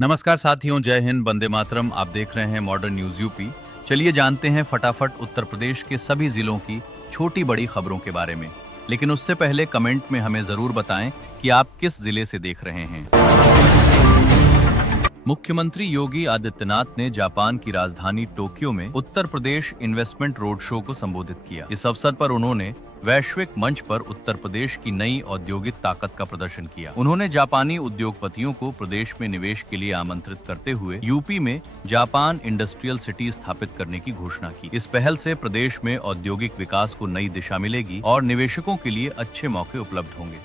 नमस्कार साथियों, जय हिंद, वंदे मातरम। आप देख रहे हैं मॉडर्न न्यूज यूपी। चलिए जानते हैं फटाफट उत्तर प्रदेश के सभी जिलों की छोटी बड़ी खबरों के बारे में। लेकिन उससे पहले कमेंट में हमें जरूर बताएं कि आप किस जिले से देख रहे हैं। मुख्यमंत्री योगी आदित्यनाथ ने जापान की राजधानी टोक्यो में Uttar Pradesh investment road show को संबोधित किया। इस अवसर पर उन्होंने वैश्विक मंच पर उत्तर प्रदेश की नई औद्योगिक ताकत का प्रदर्शन किया। उन्होंने जापानी उद्योगपतियों को प्रदेश में निवेश के लिए आमंत्रित करते हुए यूपी में जापान इंडस्ट्रियल सिटी स्थापित करने की घोषणा की। इस पहल से प्रदेश में औद्योगिक विकास को नई दिशा मिलेगी और निवेशकों के लिए अच्छे मौके उपलब्ध होंगे।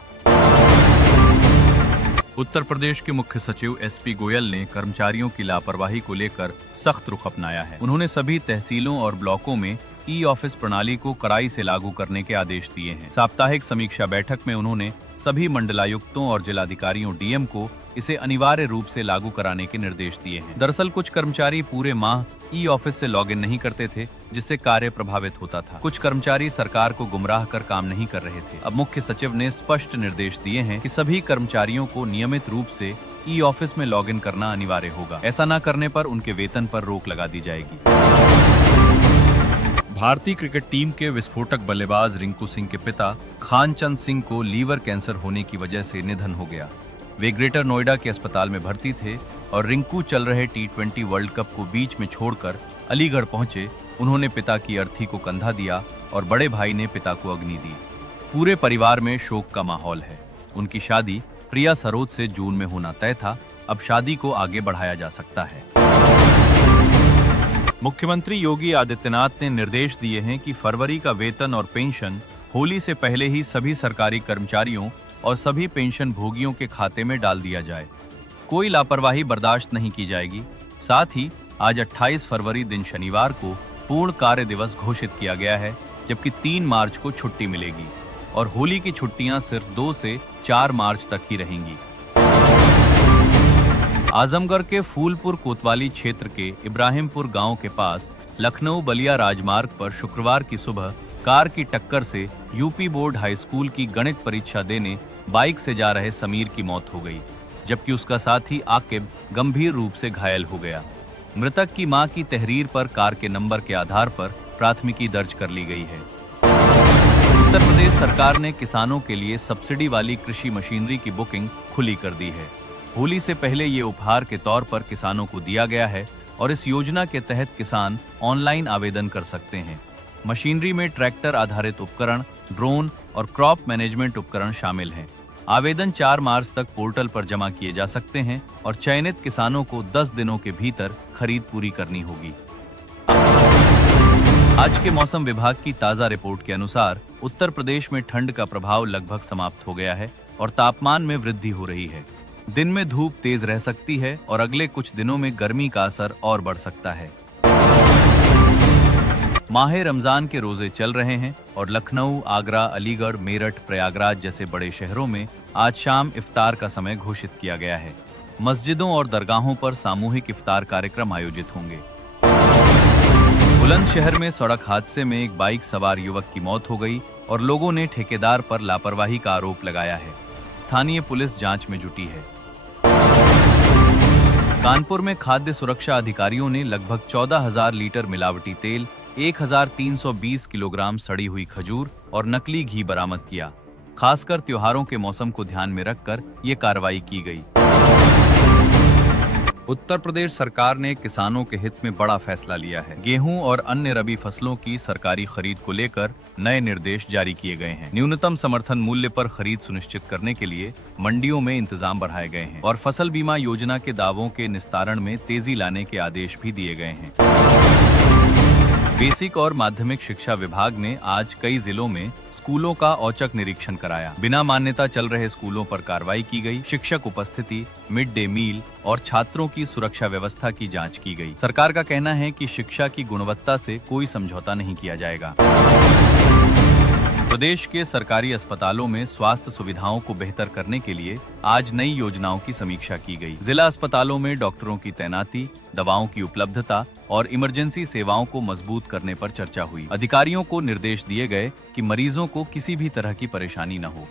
उत्तर प्रदेश के मुख्य सचिव एसपी गोयल ने कर्मचारियों की लापरवाही को लेकर सख्त रुख अपनाया है। उन्होंने सभी तहसीलों और ब्लॉकों में ई ऑफिस प्रणाली को कड़ाई से लागू करने के आदेश दिए हैं। साप्ताहिक समीक्षा बैठक में उन्होंने सभी मंडलायुक्तों और जिलाधिकारियों डीएम को इसे अनिवार्य रूप से लागू कराने के निर्देश दिए हैं। दरअसल कुछ कर्मचारी पूरे माह ई ऑफिस से लॉगिन नहीं करते थे, जिससे कार्य प्रभावित होता था। कुछ कर्मचारी सरकार को गुमराह कर काम नहीं कर रहे थे। अब मुख्य सचिव ने स्पष्ट निर्देश दिए हैं कि सभी कर्मचारियों को नियमित रूप से ई ऑफिस में लॉगिन करना अनिवार्य होगा। ऐसा न करने पर उनके वेतन पर रोक लगा दी जाएगी। भारतीय क्रिकेट टीम के विस्फोटक बल्लेबाज रिंकू सिंह के पिता खानचंद सिंह को लीवर कैंसर होने की वजह से निधन हो गया। वे ग्रेटर नोएडा के अस्पताल में भर्ती थे और रिंकू चल रहे T20 वर्ल्ड कप को बीच में छोड़कर अलीगढ़ पहुंचे। उन्होंने पिता की अर्थी को कंधा दिया और बड़े भाई ने पिता को अग्नि दी। पूरे परिवार में शोक का माहौल है। उनकी शादी प्रिया सरोज से जून में होना तय था। अब शादी को आगे बढ़ाया जा सकता है। मुख्यमंत्री योगी आदित्यनाथ ने निर्देश दिए हैं कि फरवरी का वेतन और पेंशन होली से पहले ही सभी सरकारी कर्मचारियों और सभी पेंशन भोगियों के खाते में डाल दिया जाए। कोई लापरवाही बर्दाश्त नहीं की जाएगी। साथ ही आज 28 फरवरी दिन शनिवार को पूर्ण कार्य दिवस घोषित किया गया है, जबकि 3 मार्च को छुट्टी मिलेगी और होली की छुट्टियां सिर्फ 2 से 4 मार्च तक ही रहेंगी। आजमगढ़ के फूलपुर कोतवाली क्षेत्र के इब्राहिमपुर गांव के पास लखनऊ बलिया राजमार्ग पर शुक्रवार की सुबह कार की टक्कर से यूपी बोर्ड हाई स्कूल की गणित परीक्षा देने बाइक से जा रहे समीर की मौत हो गई, जबकि उसका साथी आकिब गंभीर रूप से घायल हो गया। मृतक की मां की तहरीर पर कार के नंबर के आधार पर प्राथमिकी दर्ज कर ली गई है। उत्तर प्रदेश सरकार ने किसानों के लिए सब्सिडी वाली कृषि मशीनरी की बुकिंग खुली कर दी है। होली से पहले ये उपहार के तौर पर किसानों को दिया गया है और इस योजना के तहत किसान ऑनलाइन आवेदन कर सकते हैं। मशीनरी में ट्रैक्टर आधारित उपकरण, ड्रोन और क्रॉप मैनेजमेंट उपकरण शामिल हैं। आवेदन 4 मार्च तक पोर्टल पर जमा किए जा सकते हैं और चयनित किसानों को 10 दिनों के भीतर खरीद पूरी करनी होगी। आज के मौसम विभाग की ताजा रिपोर्ट के अनुसार उत्तर प्रदेश में ठंड का प्रभाव लगभग समाप्त हो गया है और तापमान में वृद्धि हो रही है। दिन में धूप तेज रह सकती है और अगले कुछ दिनों में गर्मी का असर और बढ़ सकता है। माह रमजान के रोजे चल रहे हैं और लखनऊ, आगरा, अलीगढ़, मेरठ, प्रयागराज जैसे बड़े शहरों में आज शाम इफ्तार का समय घोषित किया गया है। मस्जिदों और दरगाहों पर सामूहिक इफ्तार कार्यक्रम आयोजित होंगे। बुलंदशहर में सड़क हादसे में एक बाइक सवार युवक की मौत हो गई और लोगों ने ठेकेदार पर लापरवाही का आरोप लगाया है। स्थानीय पुलिस जांच में जुटी है। कानपुर में खाद्य सुरक्षा अधिकारियों ने लगभग 14,000 लीटर मिलावटी तेल, 1,320 किलोग्राम सड़ी हुई खजूर और नकली घी बरामद किया। खासकर त्योहारों के मौसम को ध्यान में रखकर ये कार्रवाई की गई। उत्तर प्रदेश सरकार ने किसानों के हित में बड़ा फैसला लिया है। गेहूं और अन्य रबी फसलों की सरकारी खरीद को लेकर नए निर्देश जारी किए गए हैं। न्यूनतम समर्थन मूल्य पर खरीद सुनिश्चित करने के लिए मंडियों में इंतजाम बढ़ाए गए हैं और फसल बीमा योजना के दावों के निस्तारण में तेजी लाने के आदेश भी दिए गए हैं। बेसिक और माध्यमिक शिक्षा विभाग ने आज कई जिलों में स्कूलों का औचक निरीक्षण कराया। बिना मान्यता चल रहे स्कूलों पर कार्रवाई की गई। शिक्षक उपस्थिति, मिड डे मील और छात्रों की सुरक्षा व्यवस्था की जांच की गई। सरकार का कहना है कि शिक्षा की गुणवत्ता से कोई समझौता नहीं किया जाएगा। प्रदेश के सरकारी अस्पतालों में स्वास्थ्य सुविधाओं को बेहतर करने के लिए आज नई योजनाओं की समीक्षा की गई। जिला अस्पतालों में डॉक्टरों की तैनाती, दवाओं की उपलब्धता और इमरजेंसी सेवाओं को मजबूत करने पर चर्चा हुई। अधिकारियों को निर्देश दिए गए कि मरीजों को किसी भी तरह की परेशानी न हो।